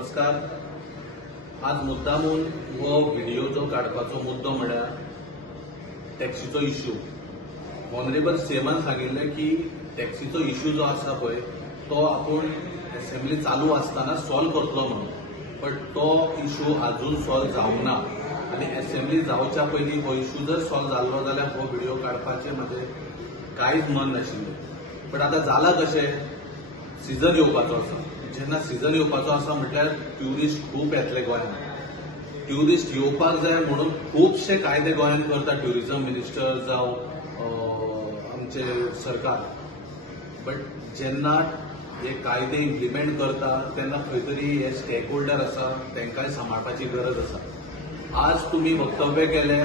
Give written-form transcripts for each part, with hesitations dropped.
नमस्कार। आज मुद्दामून हो व्हिडिओ जो काढपाचो मुद्दो म्हळ्यार टॅक्सीचो इश्यू। ऑनरेबल सीएमान सांगिल्ले की टॅक्सीचो इश्यू जो आसा पळय तो आपूण असेंब्ली चालू आसतना सॉल्व करतलो म्हणून, बट तो इश्यू अजून सॉल्व जावंक ना आनी असेंब्ली जावच्या पयलीं हो इश्यू जर सॉल्व जाल्लो जाल्यार हो व्हिडिओ काडपाचें म्हजें कांयच मन नाशिल्लें। बट आतां जालां कशें, सीझन येवपाचो आसा। जेन्ना सीझन येवपाचो आसा म्हटल्यार ट्युरिस्ट खूब येतले गोंयांत। ट्युरिस्ट येवपाक जाय म्हणून खुबशे कायदे गोंयांत करता ट्युरिझम मिनिस्टर जावं आमचे सरकार, बट जेन्ना हे कायदे इम्प्लिमेंट करता तेन्ना खंय तरी हे स्टेक होल्डर आसा तांकांय सांबाळपाची गरज आसा। आज तुम्ही वक्तव्य केले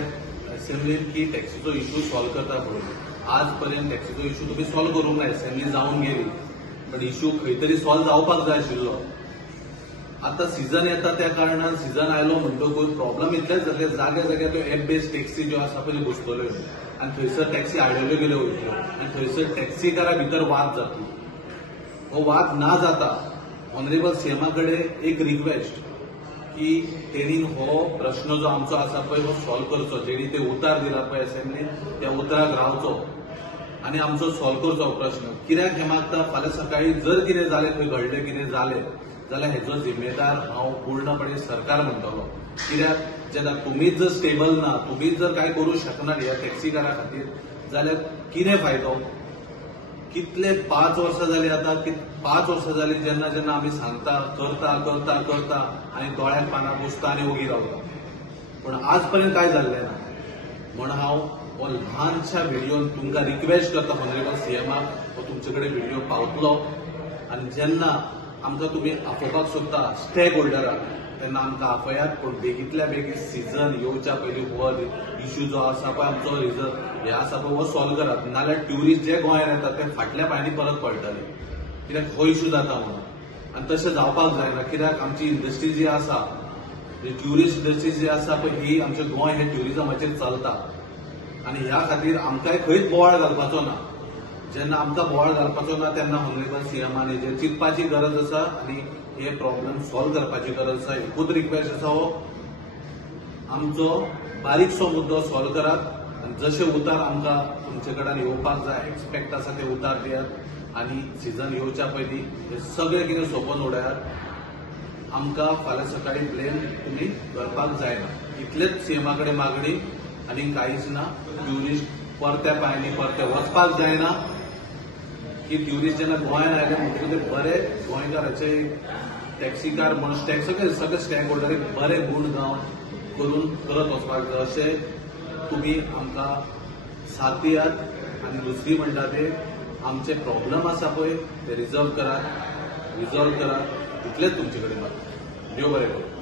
असेंब्लीत की टॅक्सीचो इश्यू सॉल्व करता म्हणून। आज पर्यंत टॅक्सीचो इश्यू तुम्ही सॉल्व करूंक ना, असेंब्ली जावन गेली, पण इश्यू खंय तरी सॉल्व जावपाक जाय आशिल्लो। आता सीझन येता त्या कारणान सीझन आयलो म्हणटकूच प्रॉब्लेम इतलेच जातले, जाग्या जाग्यार त्यो एप बेस्ड टॅक्सी ज्यो आसा पळय बसतल्यो आनी थंयसर टॅक्सी आडयल्यो गेल्यो वयतल्यो आनी थंयसर टॅक्सीकारा भितर वाद जातलो। हो वाद ना जाता ऑनरेबल सीएमा कडेन एक रिक्वेस्ट की तेणी हो प्रश्न जो आमचो आसा पळय हो सॉल्व करचो। जेणी ते उतार दिला पळय असेंब्लीन त्या उतराक रावचो आनी आमचो सॉल्व करचो प्रश्न। कित्याक हे मागता, फाल्यां सकाळी जर कितें जालें, खंय घडलें कितें जालें जाल्यार हेजो जिम्मेदार हांव पूर्णपणे सरकार म्हणटलो। कित्याक जेन्ना तुमीच जर स्टेबल ना, तुमीच जर कांय करूंक शकनात ह्या टॅक्सीकारा खातीर, जाल्यार कितें फायदो? कितले 5 वर्सां जालीं आतां, 5 वर्सां जालीं जेन्ना जेन्ना आमी सांगता करता करता करता आनी दोळ्याक पानां पुसता आनी ओगी रावता, पूण आज पर्यंत कांय जाल्लें ना। म्हण हांव हो ल्हानशा व्हिडिओन तुमकां रिक्वेस्ट करता ऑनरेबल सीएमाक, हो तुमचे कडेन व्हिडिओ पावतलो आनी जेन्ना आमकां तुमी आपोवपाक सोदता स्टेक होल्डराक तेन्ना आमकां आपयात, पूण बेगींतल्या बेगीन सीझन येवच्या पयलीं हो इश्यू जो आसा पळय आमचो हे आसा पळय हो सॉल्व करात, नाल्यार ट्युरिस्ट जे गोंयांत येतात ते फाटल्या पांयांनी परत पळटले। कित्याक हो इश्यू जाता म्हणून आनी तशें जावपाक जायना। कित्याक आमची इंडस्ट्री जी आसा, ट्युरिस्ट इंडस्ट्री जी आसा पळय ही आमचें गोंय हे ट्युरिझमाचेर चलता आनी ह्या खातीर आमकांय खंयच बोवाळ घालपाचो ना। जेन्ना आमकां बोवाळ घालपाचो ना तेन्ना ऑनरेबल सीएमान हेजेर चिंतपाची गरज आसा आनी हे प्रॉब्लेम सॉल्व करपाची गरज आसा। एकूच रिक्वेस्ट आसा, हो आमचो बारीकसो मुद्दो सॉल्व करात आनी जशे उतार आमकां तुमचे कडल्यान येवपाक जाय, एक्सपेक्ट आसा ते उतार दियात आनी सीझन येवच्या पयलीं हे सगळें कितें सोंपोवन उडयात। आमकां फाल्यां सकाळी ब्लेम तुमी करपाक जायना, इतलेच सीएमा कडेन मागणी आनी कांयच ना। ट्युरिस्ट परत्या पांयांनी परते वचपाक जायना की ट्युरिस्ट जेन्ना गोंयांत आयले म्हणटकूच ते बरे गोंयकाराचे टॅक्सीकार म्हण सगळे स्टेक होल्डर बरे गूण गांव करून करत वचपाक जाय। अशें तुमी आमकां साथ दियात आनी दुसरी म्हणटा ते आमचे प्रॉब्लेम आसा पळय ते रिझॉल्व करात, इतलेंच तुमचे कडेन मागता। देव बरें करूं।